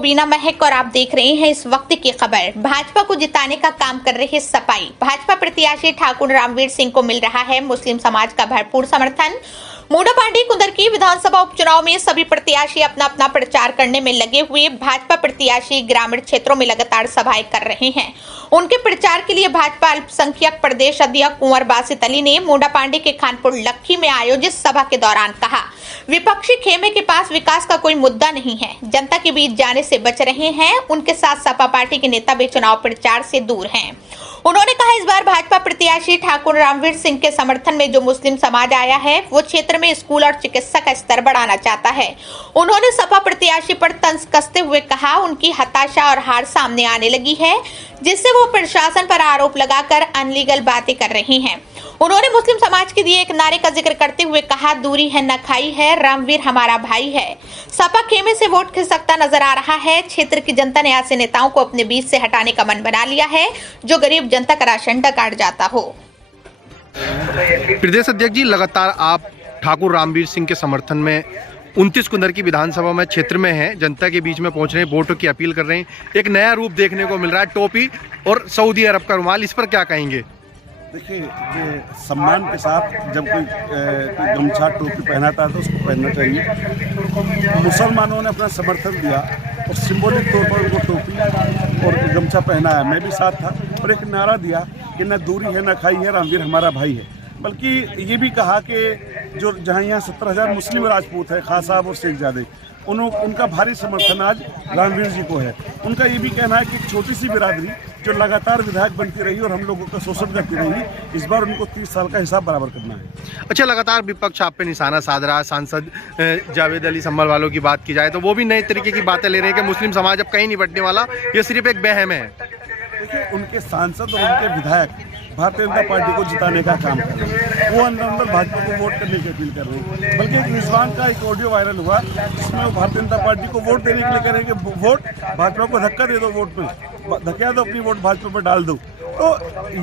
बीना महक और आप देख रहे हैं इस वक्त की खबर। भाजपा को जिताने का काम कर रहे सपाई भाजपा प्रत्याशी ठाकुर रामवीर सिंह को मिल रहा है मुस्लिम समाज का भरपूर समर्थन। मोडापांडी कुंदरकी विधानसभा उपचुनाव में सभी प्रत्याशी अपना अपना प्रचार करने में लगे हुए। भाजपा प्रत्याशी ग्रामीण क्षेत्रों में लगातार सभाएं कर रहे हैं। उनके प्रचार के लिए भाजपा अल्पसंख्यक प्रदेश अध्यक्ष कुंवर बासित अली ने मोडापांडी के खानपुर लक्खी में आयोजित सभा के दौरान कहा, विपक्षी खेमे के पास विकास का कोई मुद्दा नहीं है, जनता के बीच जाने से बच रहे हैं। उनके साथ सपा पार्टी के नेता भी चुनाव प्रचार से दूर हैं। उन्होंने कहा, इस बार भाजपा प्रत्याशी ठाकुर रामवीर सिंह के समर्थन में जो मुस्लिम समाज आया है वो क्षेत्र में स्कूल और चिकित्सा का स्तर बढ़ाना चाहता है। उन्होंने सपा प्रत्याशी पर तंज कसते हुए कहा, उनकी हताशा और हार सामने आने लगी है, जिससे वो प्रशासन पर आरोप लगाकर अनलीगल बातें कर रहे हैं। उन्होंने मुस्लिम समाज के दिए एक नारे का जिक्र करते हुए कहा, दूरी है न खाई है, रामवीर हमारा भाई है। सपा खेमे से वोट खिसकता नजर आ रहा है। क्षेत्र की जनता ने ऐसे नेताओं को अपने बीच से हटाने का मन बना लिया है जो गरीब जनता का राशन काट जाता हो। प्रदेश अध्यक्ष जी, लगातार आप ठाकुर रामवीर सिंह के समर्थन में 29 कुंदरकी विधानसभा में क्षेत्र में हैं, जनता के बीच में पहुंच रहे हैं, वोटों की अपील कर रहे हैं। एक नया रूप देखने को मिल रहा है, टोपी और सऊदी अरब का रुमाल, इस पर क्या कहेंगे? देखिए, ये सम्मान के साथ जब कोई गमछा टोपी पहनाता है तो उसको पहनना चाहिए। मुसलमानों ने अपना समर्थन दिया और सिंबॉलिक तौर पर उनको टोपी और गमछा पहनाया। मैं भी साथ था और एक नारा दिया कि न दूरी है न खाई है, रामवीर हमारा भाई है। बल्कि ये भी कहा कि जो जहाँ यहाँ 17,000 मुस्लिम राजपूत है, खान साहब और शेखजादे, उनका भारी समर्थन आज रामवीर जी को है। उनका ये भी कहना है कि एक छोटी सी बिरादरी जो लगातार विधायक बनती रही और हम लोगों का शोषण करती रही, इस बार उनको 30 साल का हिसाब बराबर करना है। अच्छा, लगातार विपक्ष आप पे निशाना साध रहा है। सांसद जावेद अली संभल वालों की बात की जाए तो वो भी नए तरीके की बातें ले रहे हैं कि मुस्लिम समाज अब कहीं नहीं बंटने वाला, ये सिर्फ एक बहम है। देखिए, उनके सांसद और उनके विधायक भारतीय जनता पार्टी को जिताने का काम कर रहे हैं। वो अंदर अंदर भाजपा को वोट करने की अपील कर रहे हैं। बल्कि एक रिजवान का एक ऑडियो वायरल हुआ जिसमें वो भारतीय जनता पार्टी को वोट देने के लिए कह रहे हैं कि वोट भाजपा को धक्का दे दो, वोट में धक्का दो, अपनी वोट भाजपा पर डाल दो। तो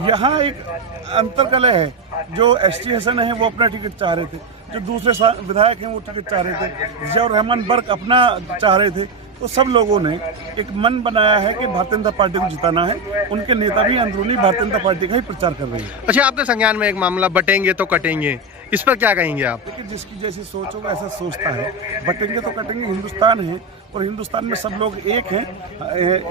यहाँ एक अंतरकलह है। जो ST हसन है वो अपना टिकट चाह रहे थे, जो दूसरे विधायक हैं वो टिकट चाह रहे थे, जियाउर रहमान बर्क अपना चाह रहे थे। तो सब लोगों ने एक मन बनाया है कि भारतीय जनता पार्टी को जिताना है। उनके नेता भी अंदरूनी भारतीय जनता पार्टी का ही प्रचार कर रहे हैं। अच्छा, आपके संज्ञान में एक मामला, बटेंगे तो कटेंगे, इस पर क्या कहेंगे आप? देखिए, जिसकी जैसी सोच हो ऐसा सोचता है। बटेंगे तो कटेंगे, हिंदुस्तान है और हिंदुस्तान में सब लोग एक हैं।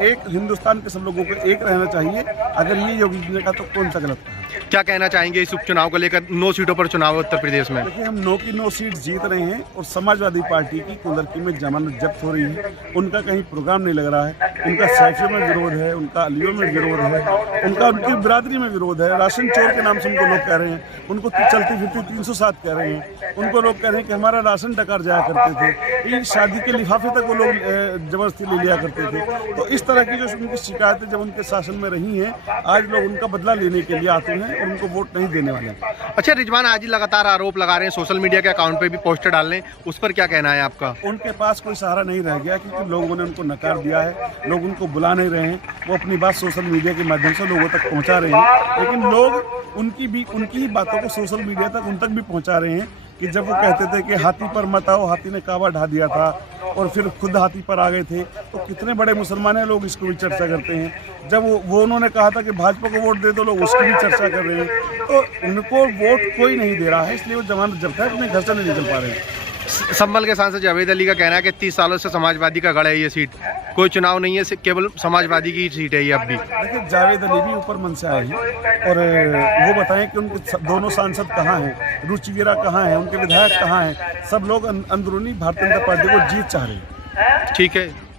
एक हिंदुस्तान के सब लोगों को एक रहना चाहिए। अगर ये योगी जी ने कहा तो कौन सा गलत है? क्या कहना चाहेंगे इस उपचुनाव को लेकर? 9 सीटों पर चुनाव है उत्तर प्रदेश में। देखिए, हम 9 की 9 सीट जीत रहे हैं और समाजवादी पार्टी की कुंदरकी में जमानत जब्त हो रही है। उनका कहीं प्रोग्राम नहीं लग रहा है। उनका सैफियों में विरोध है, उनका अलियों में विरोध है, उनकी बिरादरी में विरोध है। राशन चोर के नाम से उनको लोग कह रहे हैं, उनको चलती फिरती 307 कह रहे हैं। उनको लोग कह रहे हैं कि हमारा राशन डकार जाया करते थे, शादी के लिफाफे तक वो लोग जबरदस्ती ले लिया करते थे। तो इस तरह की जो उनकी शिकायतें जब उनके शासन में रही हैं, आज लोग उनका बदला लेने के लिए आते हैं और उनको वोट नहीं देने वाले। अच्छा, रिजवान आज ही लगातार आरोप लगा रहे हैं, सोशल मीडिया के अकाउंट पे भी पोस्टर डाल रहे हैं, उस पर क्या कहना है आपका? उनके पास कोई सहारा नहीं रह गया क्योंकि लोगों ने उनको नकार दिया है। लोग उनको बुला नहीं रहे हैं। वो अपनी बात सोशल मीडिया के माध्यम से लोगों तक पहुंचा रहे हैं, लेकिन लोग उनकी ही बातों को सोशल मीडिया तक उन तक भी पहुंचा रहे हैं कि जब वो कहते थे कि हाथी पर मत आओ, हाथी ने काबा ढा दिया था और फिर खुद हाथी पर आ गए थे। तो कितने बड़े मुसलमान हैं, लोग इसको भी चर्चा करते हैं। जब वो उन्होंने कहा था कि भाजपा को वोट दे दो, लोग उसकी भी चर्चा कर रहे हैं। तो उनको वोट कोई नहीं दे रहा है, इसलिए वो जमानत जब्त है, अपने घर से नहीं निकल पा रहे हैं। संभल के सांसद जावेद अली का कहना है कि 30 सालों से समाजवादी का गढ़ है ये सीट, कोई चुनाव नहीं है, केवल समाजवादी की सीट है ये। अब भी देखिए, जावेद अली भी ऊपर मन से आए हैं और वो बताएं कि उनके दोनों सांसद कहाँ हैं, रुचिवीरा कहाँ हैं, उनके विधायक कहाँ हैं। सब लोग अंदरूनी भारतीय जनता पार्टी को जीत चाह रहे हैं। ठीक है।